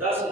10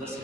10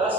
10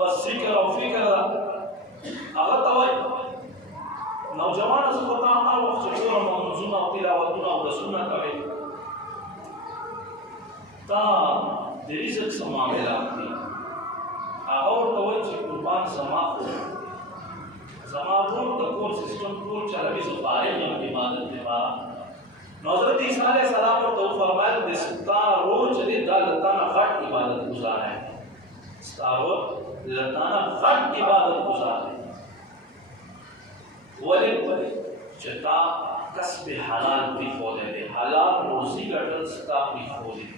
بس ذکر او فکر دا هغه ته وایي نوجوان زه خو تا هر وخت چې ګورم منظومه او تلاوتونه او درسونه کوې تا د رزق څه معاملات دي هغه ورته وایي چې قربان زما ورور د کور سیسټم ټول چلوي زه فارغ یم عبادت لپاره نو حضرت عیسی علیه السلام ورته وفرمایل د ستا ورور چې دی دا له تا نه غټ عبادت ګزار دی ستا ورور له تا نه غټ عبادت ګزار دی ولې چې تا کسب حلال پرېښودی دی حلال روزي ګټل ستا پرېښودی دی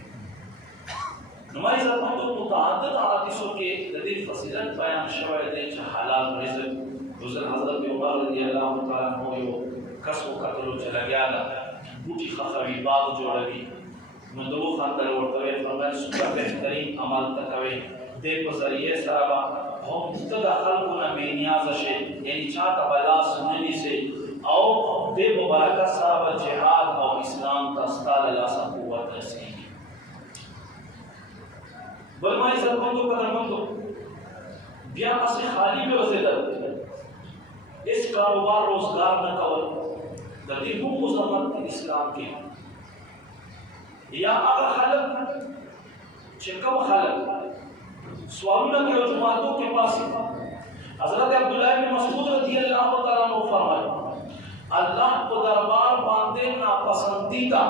نو ما عزتمندو متعدد حدیثو کې د دې فضیلت بیان شوی دی چې حلال رزق حضرت عمر رضی الله تعالی عنہ یو کس وکتلو چې لګیا ده بوټي خخوي باغ جوړوي نو دغه خاطر ورته فرمایل څومره بهترین عمل ته کوي دې په ذریعه سره به هم ته د خلکو نه بې نیازه شي یعنی چاته به لاس نه نیسي او دې مبارکه سره به جهاد او اسلام ته ستا له لاسه قوت رسېږي بل ما عزتمندو قدرمندو بیا پسې خالی به اوسېدل اس کاروبار روزگار نہ کول د دې هم مزمت اسلام کې یا هغه خلک چې کوم خلک سوالونه کوي او جماعتو کې پاسي حضرت عبداللہ بن مسعود رضی اللہ تعالی عنہ فرمائے اللہ کو دربار باندې ناپسندیدہ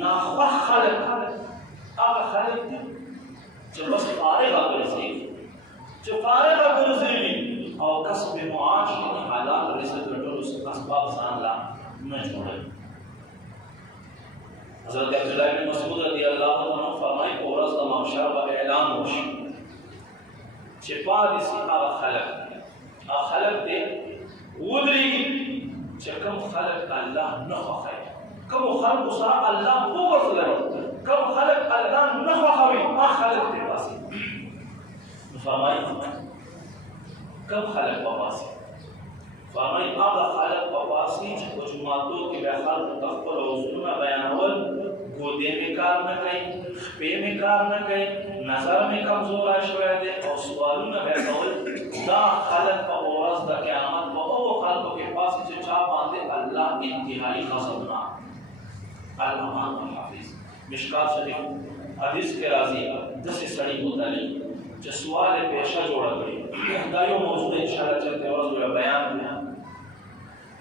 ناخوښ خلک هغه خلک دي چې بس فارغ ګرځي چې فارغ ګرځي او کسب معاش یعنی حلال رزق ګټلو اسباب ځان لا نه جوړوي حضرت عبداللہ بن مسعود رضی اللہ عنہ فرمایي په ورځ د محشر به اعلان وشي چې پاتې سي هغه خلک دې ودرېږي چې کوم خلک الله نه خوښوي کوم خلکو سره الله بغض لري کوم خلک الله نه خوښوي هغه خلک دې پاسي فرمایي کم خلق پاپاسی فرمائی آغا خلق پاپاسی چې په جماعتو کې به خلق تخپل حضورونه بیانول ګودې مې کار نه کوي خپې مې کار نه کوي نظر مې کمزوری شوی دی او سوالونه به کول دا خلق په ورځ د قیامت په هغو خلقو کې پاسي چې چا باندې الله انتهایي غضبناک الامان الحافظ مشکات شریف حدیث کې راځي داسې سړي متعلق چې سوال پیشه جوړه کړي دا یو موضوع ان شاء الله چلته ورځ بیان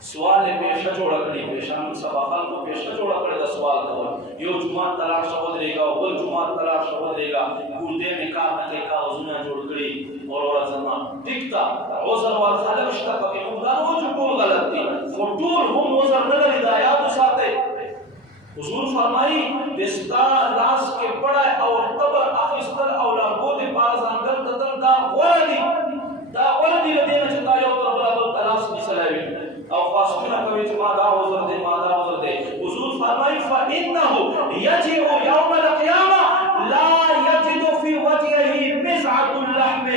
سوال پیشه جوړه کړي پیشه نن سبا خلکو پیشه جوړه کړي دا سوال کول یو جمعه تلاش شو درېګا او بل جمعه تلاش شو درېګا ګوردې مې کار نه کوي کاغذونه جوړ کړي اور ورځما ټیکتا عذر ول خلک شته پکې موږ دا نو چې ټول غلط دي خو ټول هم عذر نه لري دا یاد وساتئ حضور فرمائی دستا لاس کے پڑا اور تبر اخستل او لاربو دے پار زنگل تدر دا غردی لدینا چتا یو تر بلابل تلاس نسلاوی او خواستونا کوئی چما دا وزر دے حضور فرمائی فَإِنَّهُ يَجِعُ يَوْمَ الْقِيَامَةِ لَا يَجِدُ فِي وَجْهِهِ مِزْعَةُ اللَّحْمِ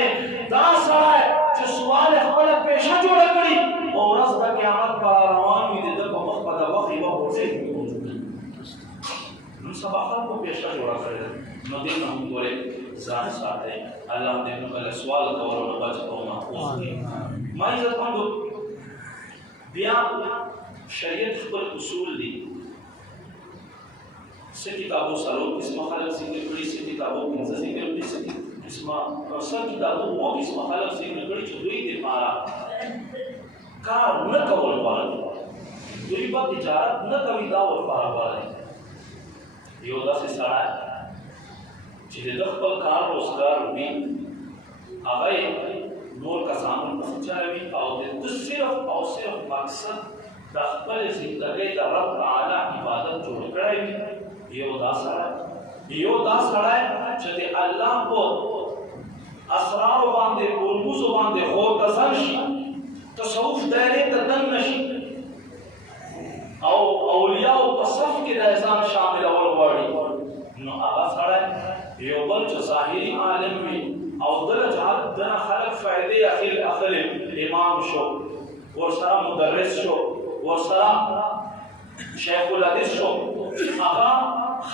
دا سرائے چه سوال خبر پیشہ جوڑا کری اور رز دا قیامت پر روان ہوئی دے در مخبر وقی و بوزے سبا خلقو پیشہ جوڑا کرے نو دین ہم گورے ځان ساتي الله دې نو کله سوال کولو نه بچ او محفوظ کړي ما عزت مندو بیا شریعت خپل اصول دي څه کتابو سره قسمه خلق ذکر کړي څه کتابو پنځه ذکر کړي څه قسمه کتابو وو قسمه خلق ذکر کړي چې دوی دې پارا کار نه کول غواړي دوی په تجارت نه کوي دا ور پارا غواړي یو داسې سړی چې د خپل کار روزګار وي هغه نور کسانو پسې چلوي او د صرف او صرف مقصد د خپل زندګۍ د رب تعالی عبادت جوړ کړی وي یو دا سړی چې د الله په اسرارو باندې ګلبوزو باندې خور ته ځان شي تصوف دایرې ته دننه شي او اولیاء په صف کې د ځان شاملول غواړي نو هغه سړی یو بل چې ظاهري عالم وي او دغه خلک فائدې اخلي امام شو ورسره مدرس شو ورسره شیخ الحدیث شو هغه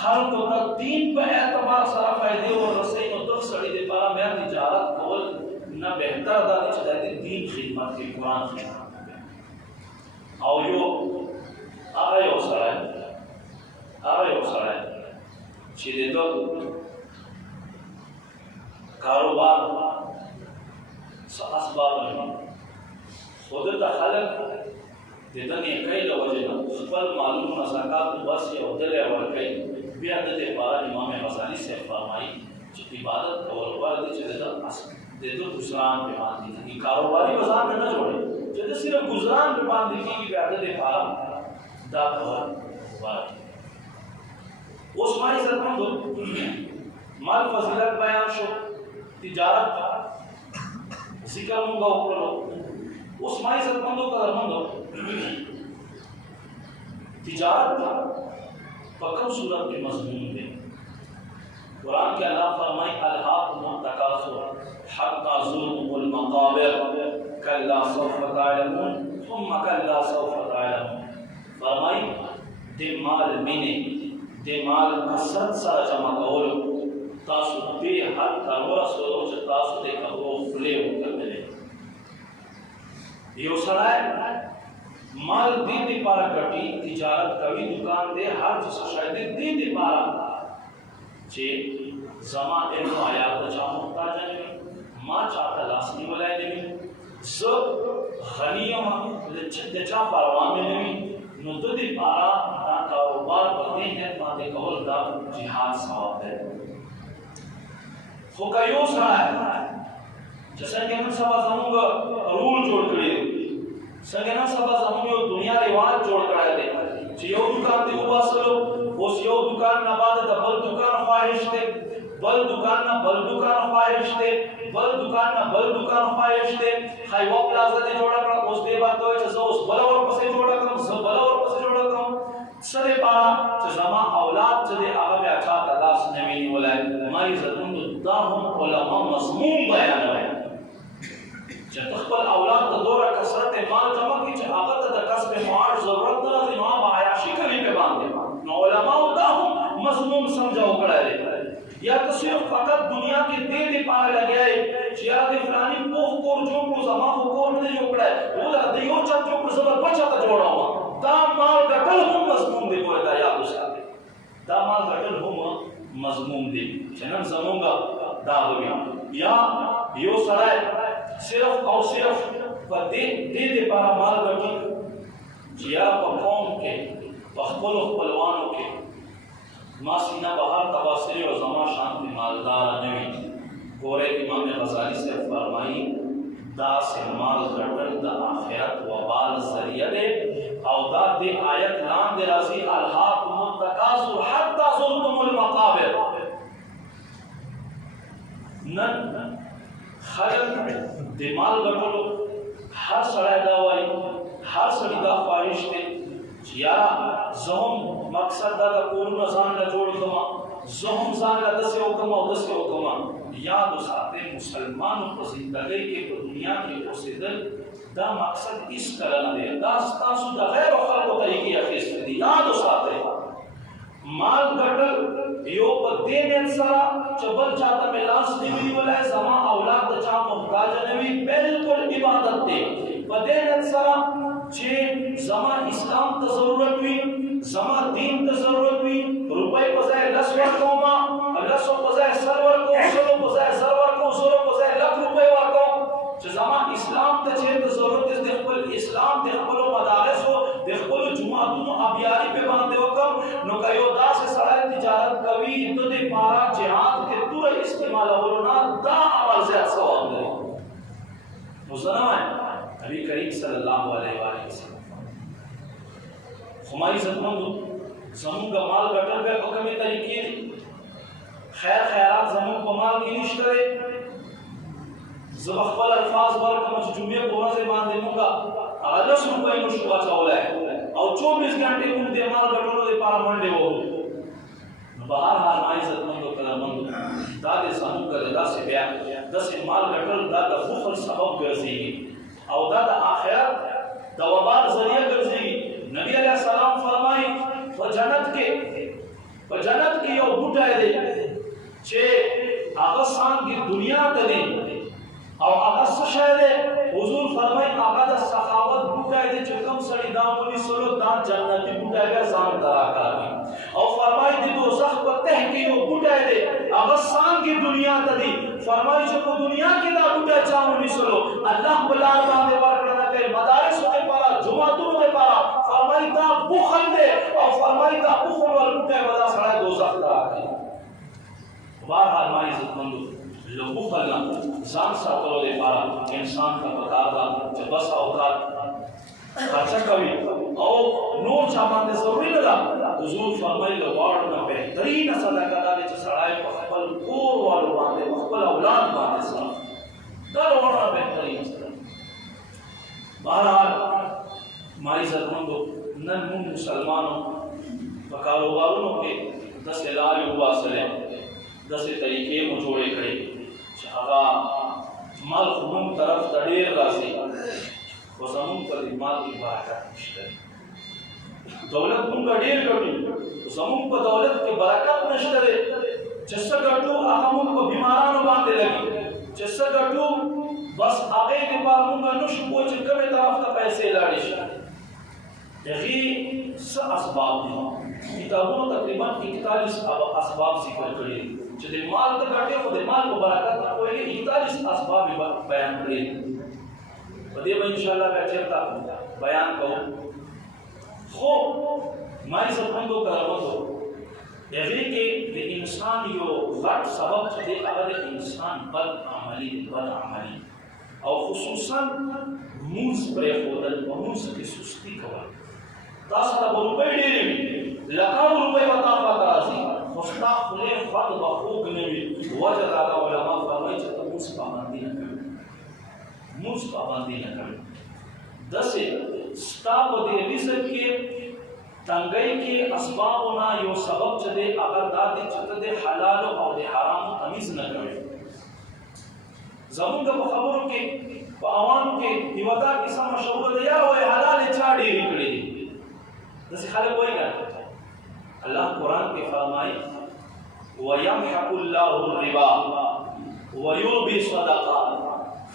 خلکو ته دین په اعتبار سره فائدې ورسوي نو دغه سړي دپاره بیا تجارت کول نه بهتر دا دی چې د دین خدمت کې قرآن خدمت کوي. او هغه یو سړی چې د ده کاروبار څه اسباب لري، خو دلته خلک د ده نیکۍ له وجې نه خپل مالونه زکات وباسي او دلته یې ورکوي. بیا د دې لپاره امام غزالي صاحب فرمایي چې عبادت کول غوره دي چې د ده ګزران پرې باندې کېږي. کاروباري بازار نه جوړوي چې د صرف ګزران پرې باندې کېږي، بیا د دې لپاره دا کول غوره دي. اوس ما عزتمندو مال فضیلت بیان شو، تجارت ذکر مونږ وکړو. اوس ما عزتمندو قدرمندو تجارت په کوم صورت کې مضمون دی؟ قرآن کې الله فرمایي الهاکم التکاثر حتی زرتم المقابر کلا سوف تعلمون ثم کلا سوف تعلمون. فرمایي د مال مینې د مال کثرت سره جمع کولو تاسو دې حد ته ورسولو چې تاسو د هغو خولې وکتلې. یو سړی مال دې دپاره ګټي، تجارت کوي، دکان دی، هر څه شی دی دې دپاره چې زما علم او حیات ته چا محتاج نه وي، ما چاته لاس نیولی نه وي، زه غني یم، د چا پروا مې نه وي. نو د دې لپاره دا کاروبار په دې نیت باندې کول دا جهاد ثواب دی. خو که یو سړی چې څنګه نن سبا زموږ رول جوړ کړي دي، څنګه نن سبا زموږ یو دنیا رواج جوړ کړی دی چې یو دکان دې وباسلو، اوس یو دکان نه بعد د بل دکان خواهش دی، بل دکان نه بل دکان خواهش دی، بل دکان نه بل دکان خواهش دی. خیوه پلازه دې جوړه کړه، اوس دې باندې وایي چې زه اوس بله ورپسې جوړه کړم، زه بله ورپسې جوړه کړم. څه دپاره چې زما اولاد چې دی هغه بیا چا ته لاس نه وي نیولی. ما عزتمندو دا هم علما مضمون بیانوي چې ته خپل اولاد ته دومره کثرت مال جمع کړي چې هغه ته د کسب معاش ضرورت نه راځي، نو هغه عیاشي کوي پې باندې. نو علماو دا هم مضمون سمجھاو کړی دی. یا ته صرف فقط دنیا کې دې دپاره لګیا یې چې یاره د فلاني پوخ کور جوړ کړو، زما خو کور نه دی جوړ کړی، د یو چت جوړ کړو، زه به دوه چته جوړوم. دا مال ګټل هم مضمون دی. ګوره دا یاد وساتئ، دا مال ګټل هم مضمون دی چې نن زمونږ دا وي. یا یو سړی صرف او صرف په دې دپاره مال ګټي چې یاره په قوم کې په خپلو خپلوانو کې ما سینه بهر تباصرې او زما شانتې مالداره نه وي. ګورئ امام غزالي صاحب فرمایي داسې مال ګټل د آخرت وبال ذریعه دی. او دا دې آیت لاندې راځي الهاکم التکاثر حتی زرتم المقابر. نن خلک د مال ګټلو هر سړی دا وایي، هر سړي دا خواهش دی چې یاره زه هم مقصد دا د کورونه ځان له جوړ کړم، زه هم ځان له داسې وکړم او داسې وکړم. یاد وساتئ مسلمانو په زندګۍ کې په دنیا کې اوسېدل دا مقصد هېڅکله نه دی، دا ستاسو د غیرو خلکو طریقې اخیستې دي. یاد وساتئ مال ګټل یو په دې نیت سره چې بل چاته مې لاس نه وي نیولی، زما اولاد د چا محتاج نه وي، بلکل عبادت دی. په دې نیت سره چې زما اسلام ته ضرورت وي، زما دین ته ضرورت وي، روپۍ په ځای لس ورکوم، لسو په ځای سل ورکوم، سلو په ځای زر ورکوم، زرو په ځای لک روپۍ ورکوم. چې زما اسلام ته چېرته ضرورت دی، د خپل اسلام د خپلو مدارسو د خپلو جوماتونو ابیاري پې باندې وکړم. نو که یو داسې سړی تجارت کوي د دپاره جهاد کې توره استعمالولو نه دا عمل زیات ثواب لري. نو زه نه وایم نبی کریم صلی الله علیه وسلم. خو ما عزتمندو زمونږ مال ګټل بیا په کومې طریقې دي؟ خیر خیرات زمونږ په مال کې نشته دی. زه به خپل الفاظ ورکړم چې جمعې په ورځې باندې مونږ هغه 10 روپۍ نو شو اچولی او 24 ګنټې مونږ د مال ګټلو دپاره منډې وهو. نو بهرحال ما عزتمندو قدرمندو دا د زمونږ د داسې مال ګټل دا د بخل سبب ګرځېږي او دا د آخرت د وبال ذریعه ګرځېږي. نبی علیه السلام فرمایي په جنت کې یو بوټی دی چې هغه څانګې دنیا ته دی او هغه څه شی سړی دا ونی سلو دا جنتی بوټی بیا ځان ته راکاږي او فرمایي د دوزخ په ته کې یو بوټی دی هغه څانګې دنیا ته دي فرمایي چې په دنیا کې دا بوټی چا ونی سلو الله په لار باندې ورکړه نه کوي مدارسو دپاره جوماتونو دپاره فرمایي دا بخل دی او فرمایي دا بخل ور بوټی به دا سړی دوزخ ته راکوي بهرحال ما عزتمندو له بخل نه ځان ساتلو دپاره انسان ته پکار ده چې بس اوقات خرچه کوي او نور چا باندې ضروري نه ده حضور فرمایي له واړو نه بهترینه صدقه دا دی چې سړی په خپل کور والو باندې په خپل اولاد باندې صرف دا له واړو نه بهترینه صدقه بهرحال ما عزتمندو نن موږ مسلمانو په کاروبارونو کې داسې لارې وباسلې داسې طریقې مو جوړې کړې چې هغه مال خو موږ طرف ته ډېر راځي خو زموږ په دې مال کې برکت نشته دولت موږ ډېر ګټو زموږ په دولت کې برکت نشته دی چې څه ګټو هغه موږ په بیمارانو باندې لګي چې څه ګټو بس هغې دپاره موږ نشو پوه چې کومې طرف ته پیسې لاړې شي هغې څه اسباب دي کتابونو تقریبا 41 اسباب ذکر کړي چې د مال ته ګټې خو د مال په برکت نه پوهېږي 41 اسباب بیان کړي په دې به انشاءالله بیا چېرته بیان کوو خو ما عزتمندو کرامتو هغې کې د انسان یو غټ سبب چې دی هغه د انسان بد عملي او خصوصا مونځ پرېښودل په مونځ کې سستي کول تاسو ته به روپۍ ډېرې وي لکاو روپۍ به تا خواته راځي خو ستا خولې خوند به خوږ نه وي وجه دا ده علما فرمایي چې ته مونځ پابندي نه کوې داسې ستا په دې رزق کې تنګۍ کې اسبابو نه یو سبب چې دی هغه دا دی چې ته د حلالو او د حرامو تمیز نه کوې زمونږ په خبرو کې په عوامو کې یوه دا کیسه مشهوره ده یا وایي حلالې چا ډېرې کړې دي داسې خلک وایي که الله قرآن کې فرمایي وَيَمْحَقُ اللَّهُ الرِّبَا وَيُرْبِي الصَّدَقَاتِ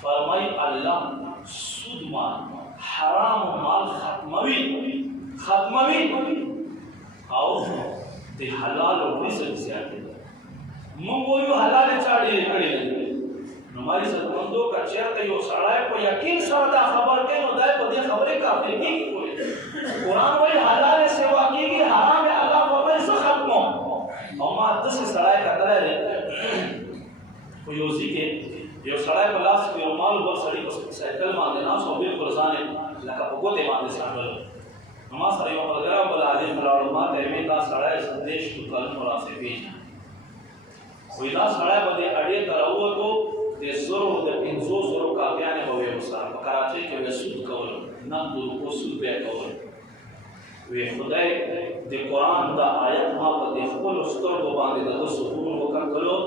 فرمایي الله سود مال حرام مال ختموي او د حلال رزق زیاتوي موږ وایو حلالې چا ډېرې کړې دي نو ما عزتمندو که چېرته یو سړی په یقین سره دا خبر کوي نو دی په دې خبرې کافر کېږي قرآن وایي حلالې سیوا کېږي حرام یې الله فرمایي زه ختموم او ما داسې سړی کتلی دی په یو ځای کې یو سړی په لاس کې یو مال بل سړي په سایکل باندې ناست او بلکل ځان یې لکه په ګوتې باندې څنډلو نو ما سره یو ملګری او بل عالم راوړ ما ته یې ویل دا سړی دېرشو کلونو راڅخه پېژني وایي دا سړی به دې اډې ته راووتو د 500 کاپیانې به وې ورسره په کراچۍ کې به سود کولو نقد روپو سود به یې کولو وی خدای د قرآن دا آیت ما په دې خپلو سترګو باندې د ده سکون وکتلو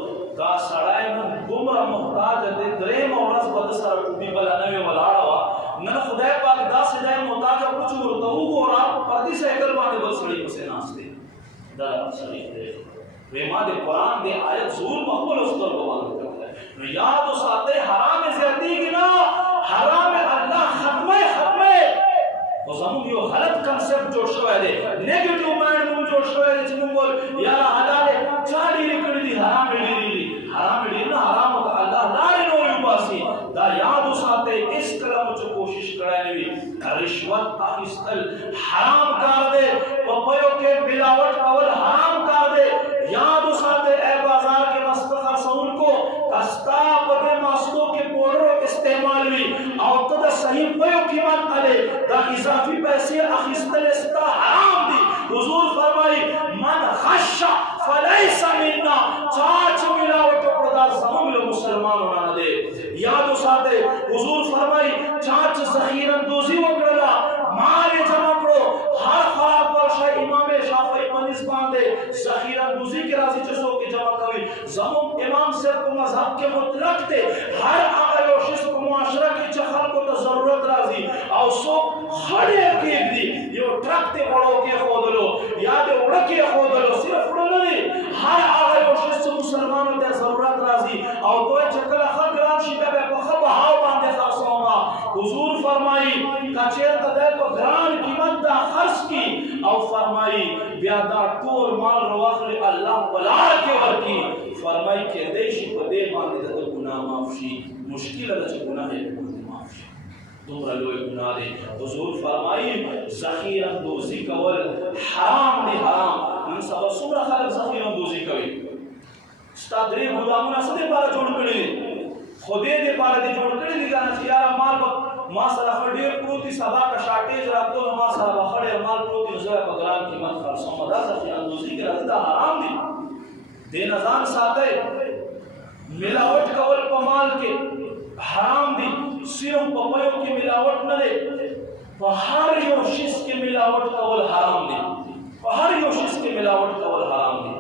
دا سړی نن دومره محتاج دی درېیمه ورځ به ده سره ټوټي بله نوې ولاړه وه نن خدای پاک داسې دی محتاج کړو چې ورته وګوره پردي سایکل باندې بل سړي پسې ناست دی دا سړی دی وی ما د قرآن د آیت ظهور په خپلو سترګو باندې کتلی نو یاد وساتئ حرام یې زیاتېږي نه حرام یې الله ختموي خو زموږ یو غلط کنسپټ جوړ شوی دی نیګیټیو مایند مو جوړ شوی دی چې موږ وایو یاره حلالې چا ډېرې کړي دي حرام یې ډېرې دي حرام یې ډېر نه حرامو ته الله لارې نه وباسي دا یاد وساتئ هېڅکله مو چې کوشش کړی نه وي رشوت اخیستل حرام کار دی په پیو کې ملاوټ کول حرام کار دی یاد وساتئ ای بازار کې مسته خرڅوونکو که ستا په دې ماسکو کې پوډرو استعمال وي او ته د صحیح پیو قیمت هلې دا اضافي پیسې اخیستل ستا حرام دي حضور فرمایي من غش فلیس منا چا چې ملاوټ وکړو دا زموږ له مسلمانو نه دی یاد وساتئ حضور فرمایي چا چې ذخیره اندوزي وکړله مال یې جمع کړو هر خراب ورشه امام شافعي په نس باندې ذخیره اندوزي کې راځي چې څوک یې جمع کوي زموږ امام صاحب په مذهب کې مطلق دی هر هغه یو شی په معاشره کې چې خلکو ته ضرورت راځي او څوک خړې کېږدي یو ټرک ته وړو کېښودلو یا د وړه کېښودلو صرف وړه نه دی هر هغه یو شی چې مسلمانو ته ضرورت راځي او دوی چې کله ښه ګران شي بیا به په ښه بهاو باندې خرڅومه حضور فرمایي که چېرته دی په ګران کې او فرمائی بیا دا ټول مال رواخلی الله پلار کې ورکی فرمائی کې دې شي په دې باندې د ګناه معاف شي مشکل ده چې ګناه یې معاف شي دومره لوی ګناه دی حضور فرمائی ذخیره دوزی کول حرام دی حرام نن سبا څومره خلک ذخیره دوزی کوي ستا درې ګدامونه څه دپاره جوړ کړي دي خدای دپاره دې جوړ کړي دي کنه چې یاره مال ما سره خو ډېر پروت دي سبا که شاټېج راتلو نو ما سره به ښه ډېر مال پروت دي نو زه به په ګران قیمت خرڅوم دا ذخیره اندوزي کې راځي دا حرام دي دې نه ځان ساتئ ملاوټ کول په مال کې حرام دي صرف په پیو کې ملاوټ نه دی په هر یو شیز کې ملاوټ کول حرام دي په هر یو شیز کې ملاوټ کول حرام دي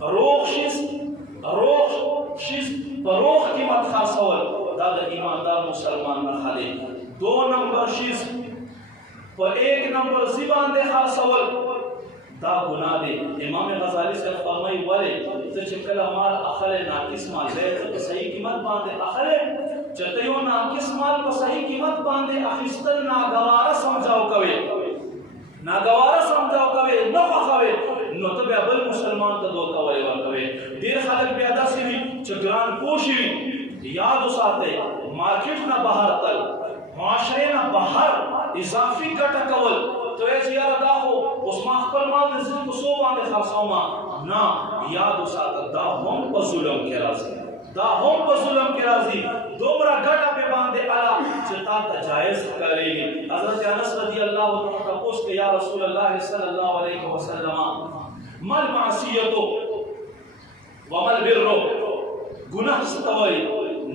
روغ شیز په روغ قیمت خرڅول دا د ایماندار مسلمان نه خالی 2 نمبر شیز په 1 نمبر سی باندې خرڅول دا ګناه دی امام غزالی صاحب فرمایي ولې ته چې کله مال اخلې ناقص مال دی په صحیح قیمت باندې اخلې چې ته یو ناقص مال په صحیح قیمت باندې اخیستل ناګواره سمجھاو کوي نه خوښوي نو ته بیا بل مسلمان ته دوکه ورکوي ډېر خلک بیا داسې وي چې ګران پوشي وي یاد وساتئ مارکیټ نه بهر تل معاشرې نه بهر اضافي ګټه کول ته وایې چې یاره دا خو اوس ما خپل مال د زه په څو باندې خرڅومه نه یاد وساته دا هم په ظلم کې راځي دومره ګټه پې باندې اله چې تا ته جایز ښکارېږي حضرت انس رضی الله عنه تپوس کې یا رسول الله صلی الله علیه وسلم ما المعصیة وما البر گناہ څه ته وایي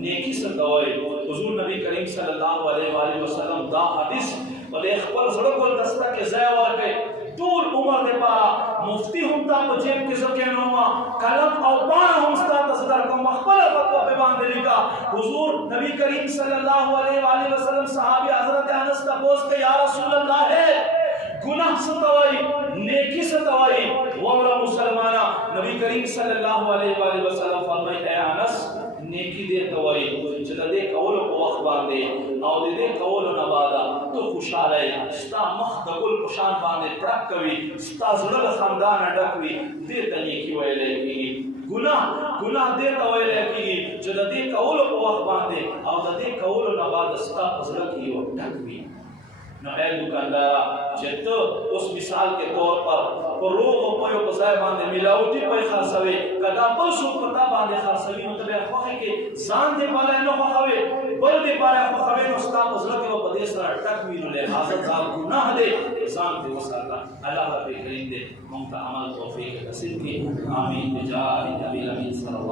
نیکی څه ته وایي حضور نبی کریم صلی الله علیه وسلم دا حدیث په دې خپل زړه ګلدسته کې ځای ورکړی ټول عمر دپاره مفتی هم تا په جیب کې زه کښېنومه قلم او پاڼه هم ستا ته زه درکوم خپله فتوا پې باندې لیکه حضور نبی کریم صلی الله علیه وسلم صحابي حضرت انس تپوس کوي یا رسول الله گناہ څه ته وایي نیکي څه ته وایي واوره مسلمانه نبی کریم صلی الله علیه وسلم فرمایي ای انس نیکی دې ته وایي چې د دې کولو په وخت باندې او د دې کولو نه بعده ته خوشحاله یې ستا مخ د ګل په شان باندې پړک کوي ستا زړه له خندا نه ډک وي دې ته نیکي ویلی کېږي ګناه دې ته ویلی کېږي چې د دې کولو په وخت باندې او د دې کولو نه بعده ستا په زړه کې یو ډک وي نو اے دکاندارا چې ته اوس مثال کې طور پر په روغ او پیو په ځای باندې ملاوټي پی خرڅوې که دا بل څوک په تا باندې خرڅوي نو ته بیا خوښې کې ځان دپاره یې نه خوښوې بل دپاره یې خوښوې نو ستا په زړه کې به په دې سره ټک وي نو لہذا دا ګناه دی ځان دې وساته الله رب کریم دې موږ ته عمل توفیق نصیب کړي آمین بجاه نبی الامین صلی الله